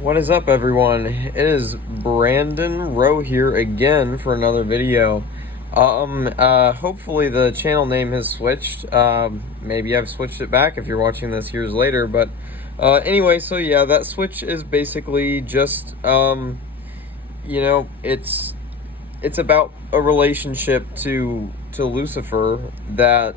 What is up, everyone? It is Brandon Rowe here again for another video. Hopefully the channel name has switched. Maybe I've switched it back if you're watching this years later, but anyway, so yeah, that switch is basically just, it's about a relationship to Lucifer that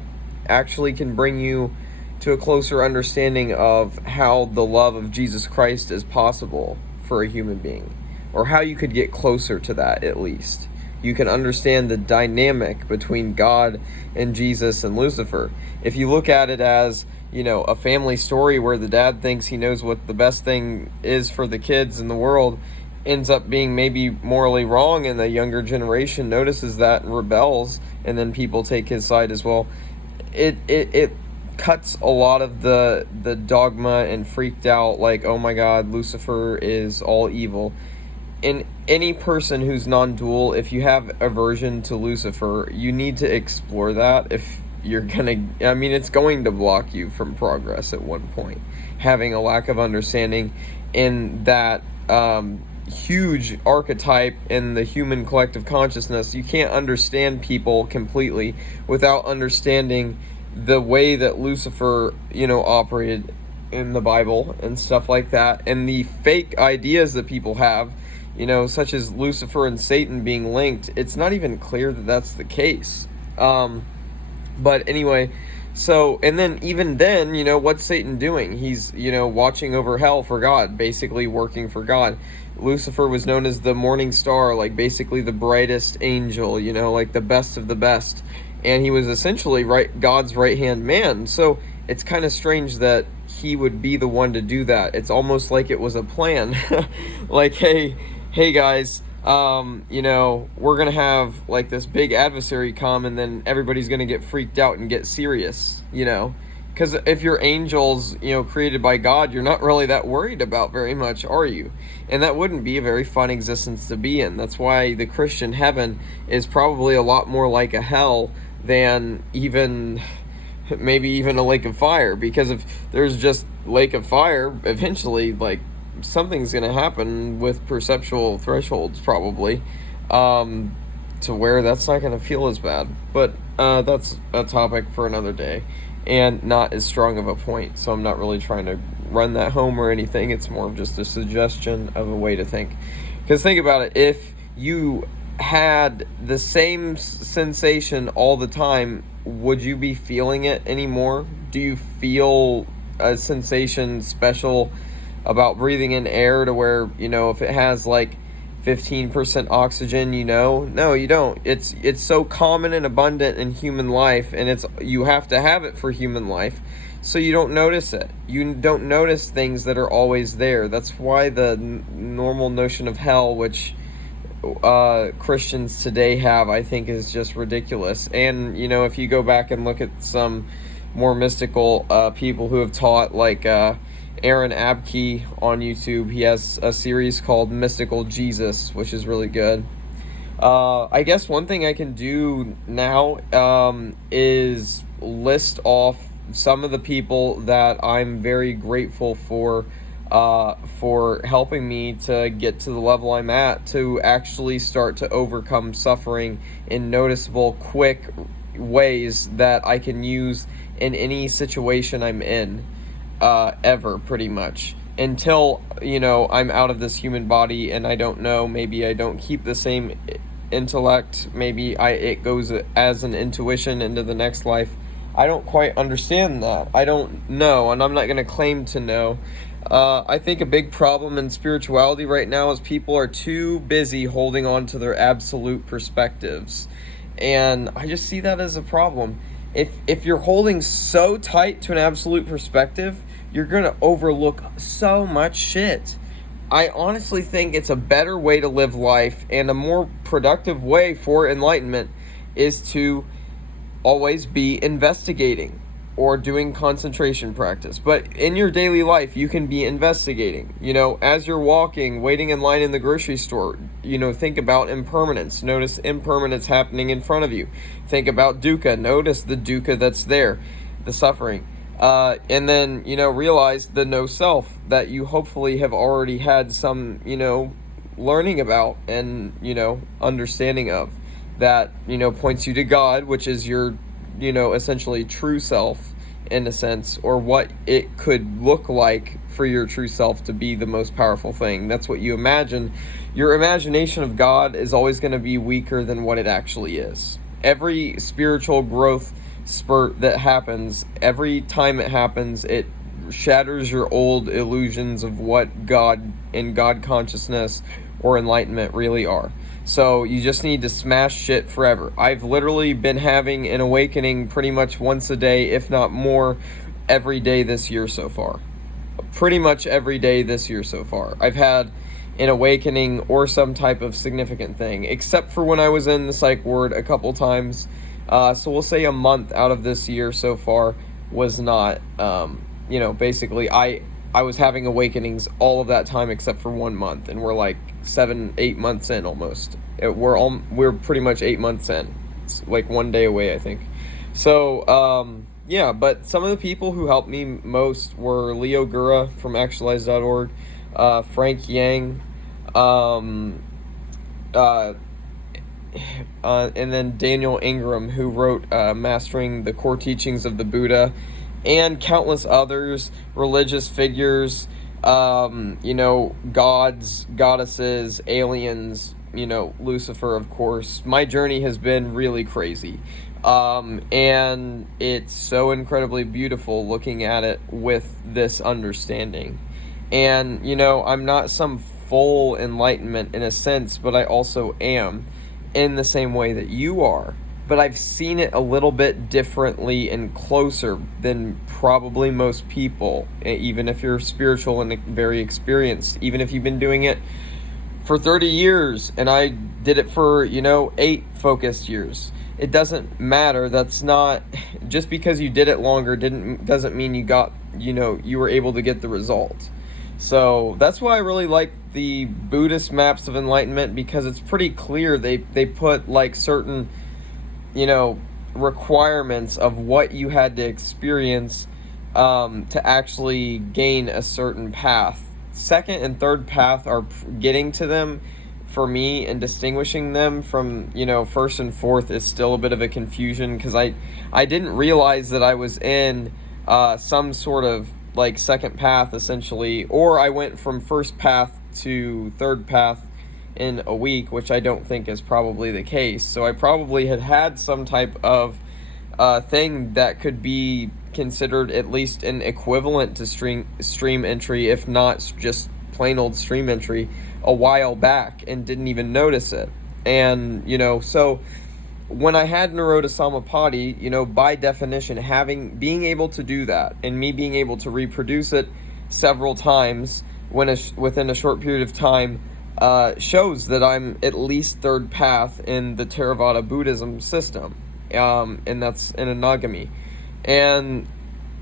actually can bring you to a closer understanding of how the love of Jesus Christ is possible for a human being, or how you could get closer to that. At least you can understand the dynamic between God and Jesus and Lucifer. If you look at it as, a family story where the dad thinks he knows what the best thing is for the kids in the world, ends up being maybe morally wrong, and the younger generation notices that and rebels, and then people take his side as well. It cuts a lot of the dogma and freaked out, like, oh my god, Lucifer is all evil. In any person who's non-dual, if you have aversion to Lucifer, you need to explore that. If you're it's going to block you from progress at one point, having a lack of understanding in that huge archetype in the human collective consciousness. You can't understand people completely without understanding the way that Lucifer, operated in the Bible and stuff like that, and the fake ideas that people have, such as Lucifer and Satan being linked. It's not even clear that that's the case. But anyway, so, and then even then, what's Satan doing? He's, watching over hell for God, basically working for God. Lucifer was known as the morning star, like basically the brightest angel, like the best of the best. And he was essentially God's right-hand man. So it's kind of strange that he would be the one to do that. It's almost like it was a plan. Like, hey guys, we're going to have like this big adversary come, and then everybody's going to get freaked out and get serious, Because if you're angels, created by God, you're not really that worried about very much, are you? And that wouldn't be a very fun existence to be in. That's why the Christian heaven is probably a lot more like a hell than maybe even a lake of fire. Because if there's just lake of fire, eventually, like, something's going to happen with perceptual thresholds, probably, to where that's not going to feel as bad. But that's a topic for another day, and not as strong of a point, so I'm not really trying to run that home or anything. It's more of just a suggestion of a way to think. Because think about it, if you had the same sensation all the time, would you be feeling it anymore? Do you feel a sensation special about breathing in air to where, if it has like 15% oxygen, no, you don't. It's so common and abundant in human life, and you have to have it for human life, so you don't notice it. You don't notice things that are always there. That's why the normal notion of hell, which Christians today have, I think is just ridiculous. And if you go back and look at some more mystical people who have taught, like Aaron Abke on YouTube, he has a series called Mystical Jesus, which is really good. I guess one thing I can do now is list off some of the people that I'm very grateful for helping me to get to the level I'm at, to actually start to overcome suffering in noticeable, quick ways that I can use in any situation I'm in, ever, pretty much, until, I'm out of this human body, and I don't know, maybe I don't keep the same intellect, maybe it goes as an intuition into the next life. I don't quite understand that. I don't know, and I'm not going to claim to know. I think a big problem in spirituality right now is people are too busy holding on to their absolute perspectives, and I just see that as a problem. If you're holding so tight to an absolute perspective, you're going to overlook so much shit. I honestly think it's a better way to live life, and a more productive way for enlightenment is to always be investigating or doing concentration practice. But in your daily life, you can be investigating. As you're walking, waiting in line in the grocery store, think about impermanence. Notice impermanence happening in front of you. Think about dukkha. Notice the dukkha that's there, the suffering. And then, realize the no self that you hopefully have already had some, learning about and, understanding of that, points you to God, which is your, essentially true self in a sense, or what it could look like for your true self to be the most powerful thing. That's what you imagine. Your imagination of God is always going to be weaker than what it actually is. Every spiritual growth spurt that happens, every time it happens, it shatters your old illusions of what God and God consciousness or enlightenment really are. So you just need to smash shit forever. I've literally been having an awakening pretty much once a day, if not more, every day this year so far. Pretty much every day this year so far. I've had an awakening or some type of significant thing, except for when I was in the psych ward a couple times. So we'll say a month out of this year so far was not, basically I was having awakenings all of that time except for 1 month, and we're like 7-8 months in almost. We're pretty much 8 months in. It's like 1 day away, I think. So, yeah, but some of the people who helped me most were Leo Gura from actualize.org, Frank Yang, and then Daniel Ingram, who wrote Mastering the Core Teachings of the Buddha, and countless others, religious figures, gods, goddesses, aliens, Lucifer, of course. My journey has been really crazy. And it's so incredibly beautiful looking at it with this understanding. And, I'm not some full enlightenment in a sense, but I also am in the same way that you are. But I've seen it a little bit differently and closer than probably most people, even if you're spiritual and very experienced, even if you've been doing it for 30 years, and I did it for, 8 focused years. It doesn't matter. That's not, just because you did it longer doesn't mean you got, you were able to get the result. So that's why I really like the Buddhist maps of enlightenment, because it's pretty clear. They put like certain, requirements of what you had to experience to actually gain a certain path. Second and third path are getting to them for me, and distinguishing them from, first and fourth is still a bit of a confusion, because I didn't realize that I was in some sort of like second path essentially, or I went from first path to third path in a week, which I don't think is probably the case. So I probably had some type of thing that could be considered at least an equivalent to stream entry, if not just plain old stream entry, a while back, and didn't even notice it. And so when I had Naroda Samapati, by definition, being able to do that, and me being able to reproduce it several times within a short period of time, shows that I'm at least third path in the Theravada Buddhism system, and that's in Anagami. And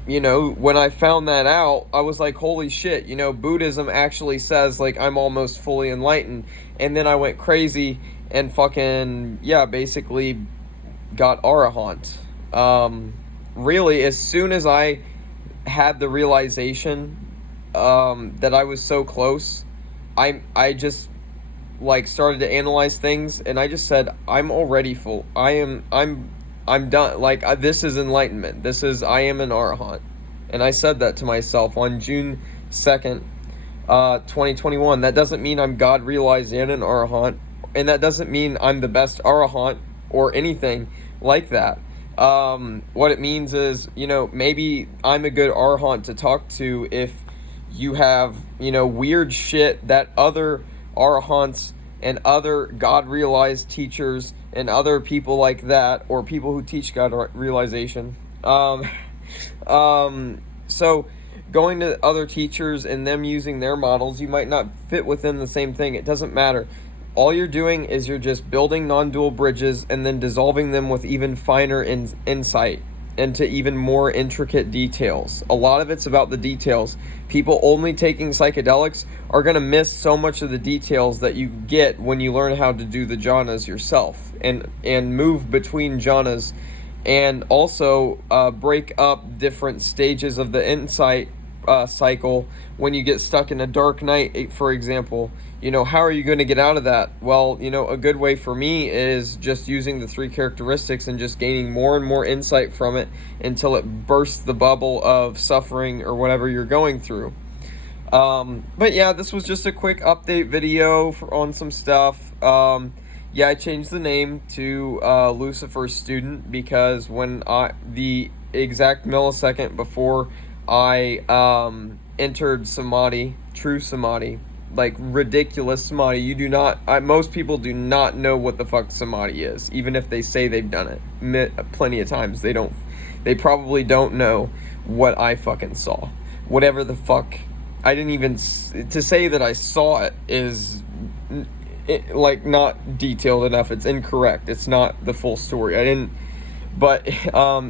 when I found that out, I was like, holy shit, Buddhism actually says like I'm almost fully enlightened. And then I went crazy and fucking basically got Arahant. Really, as soon as I had the realization that I was so close, I just like started to analyze things, and I just said, I'm already full. I'm done. Like, this is enlightenment. I am an Arahant. And I said that to myself on June 2nd, 2021. That doesn't mean I'm God realized and an Arahant, and that doesn't mean I'm the best Arahant or anything like that. What it means is, maybe I'm a good Arahant to talk to if you have, weird shit that other Arahants and other God-realized teachers and other people like that, or people who teach God realization. So going to other teachers and them using their models, you might not fit within the same thing. It doesn't matter. All you're doing is you're just building non-dual bridges and then dissolving them with even finer insight into even more intricate details. A lot of it's about the details. People only taking psychedelics are going to miss so much of the details that you get when you learn how to do the jhanas yourself and move between jhanas and also break up different stages of the insight cycle when you get stuck in a dark night, for example. How are you going to get out of that? Well, a good way for me is just using the 3 characteristics and just gaining more and more insight from it until it bursts the bubble of suffering or whatever you're going through. But yeah, this was just a quick update video on some stuff. Yeah, I changed the name to Lucifer Student because when the exact millisecond before I entered Samadhi, true Samadhi, like ridiculous Samadhi, most people do not know what the fuck Samadhi is, even if they say they've done it plenty of times. They probably don't know what I fucking saw. Whatever the fuck. I didn't even, to say that I saw it is not detailed enough. It's incorrect. It's not the full story. But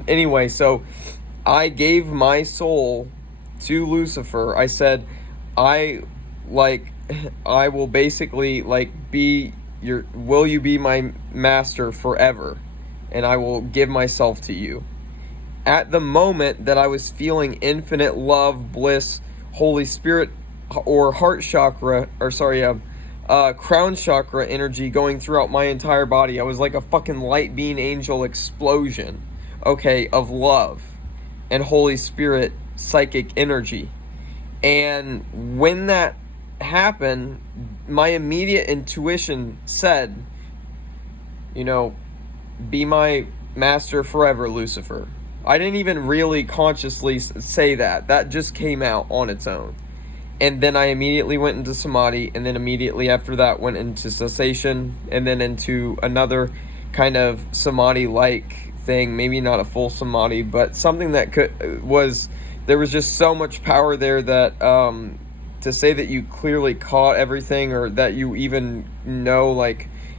anyway, so I gave my soul to Lucifer. I said, I will basically will you be my master forever? And I will give myself to you. At the moment that I was feeling infinite love, bliss, Holy Spirit, or heart chakra, crown chakra energy going throughout my entire body. I was like a fucking light being angel explosion, okay, of love and Holy Spirit psychic energy. And when that happened, my immediate intuition said, be my master forever, Lucifer. I didn't even really consciously say that. That just came out on its own. And then I immediately went into Samadhi, and then immediately after that went into cessation, and then into another kind of Samadhi-like thing. Maybe not a full Samadhi, but something that there was just so much power there that to say that you clearly caught everything, or that you even know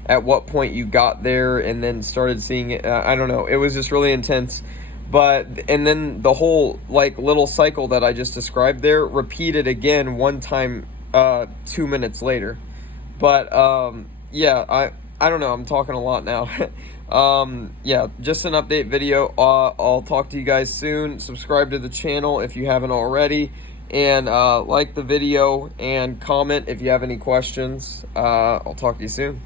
at what point you got there and then started seeing it. I don't know. It was just really intense. And then the whole little cycle that I just described there repeated again one time 2 minutes later. But yeah, I don't know, I'm talking a lot now. Yeah, just an update video. I'll talk to you guys soon. Subscribe to the channel if you haven't already, and like the video and comment if you have any questions. I'll talk to you soon.